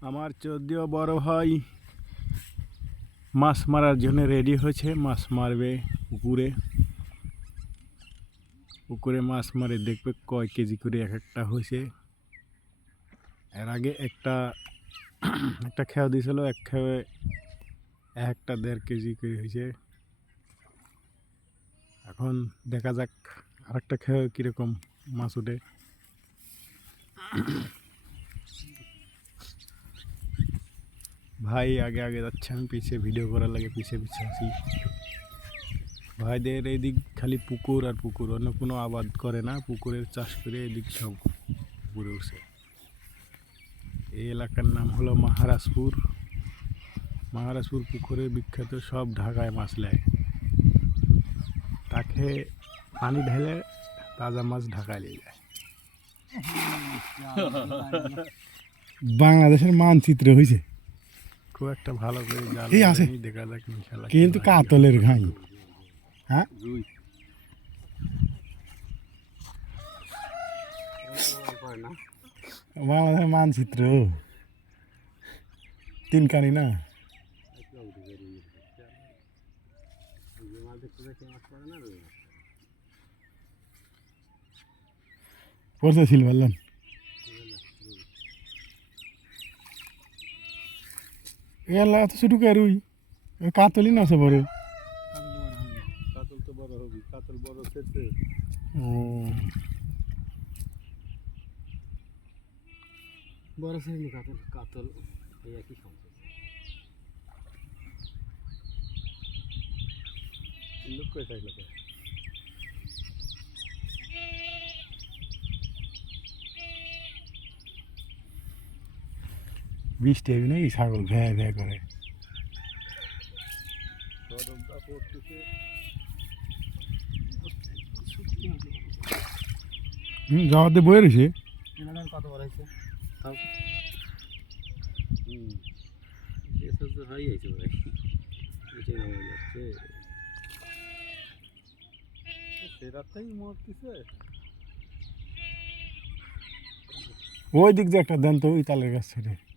আমার চোদ্দীয় বড় ভাই। মাছ মারার জন্য রেডি হয়েছে। মাছ মারবে পুকুরে। পুকুরে মাছ মারে দেখবে কয় কেজি করে এক একটা হয়েছে। এর আগে একটা একটা খেয়া দিয়েছিল, এক খেয়ে একটা দেড় কেজি করে হয়েছে। এখন দেখা যাক আরেকটা খেয়ে কীরকম মাছ ওঠে। ভাই আগে আগে যাচ্ছে। আমি পিছিয়ে ভিডিও করার লাগে পিছিয়ে পিছিয়ে আসি ভাইদের এইদিক খালি পুকুর আর পুকুর। অন্য কোনো আবাদ করে না। পুকুরের চাষ করে এদিক সব পুকুরে উঠছে। এই এলাকার নাম হলো মহারাজপুর। মহারাজপুর পুকুরে বিখ্যাত সব ঢাকায় মাছ নেয় তাকে পানি ঢেলে তাজা মাছ ঢাকায় নিয়ে যায়। বাংলাদেশের মানচিত্র হয়েছে খুব একটা ভালো করে জাল এই আছে। করেনি, দেখা যাক ইনশাল্লাহ কি কিন্তু হয়। কাতলের ঘাই হ্যাঁ রুই বাংলাদেশের মানচিত্র তিন কানি না পড়তে ছিল বললেন এলা তো কে রুই কাতলি না আছে বড়। কাতল তো বড় হবে কাতল বড় সেটে ও বড় শ্রেণি কাতল। কাতল এই একই সম্পদ লোক কই থাকল বৃষ্টি হবে নাকি? ছাগল ভ্যা ভ্যা করে। হুম যাওয়াতে বয়ে রয়েছে। কত বড় হয়েছে? ওই দিক দিয়ে একটা দেন তো ওই তালের গাছ ছেড়ে।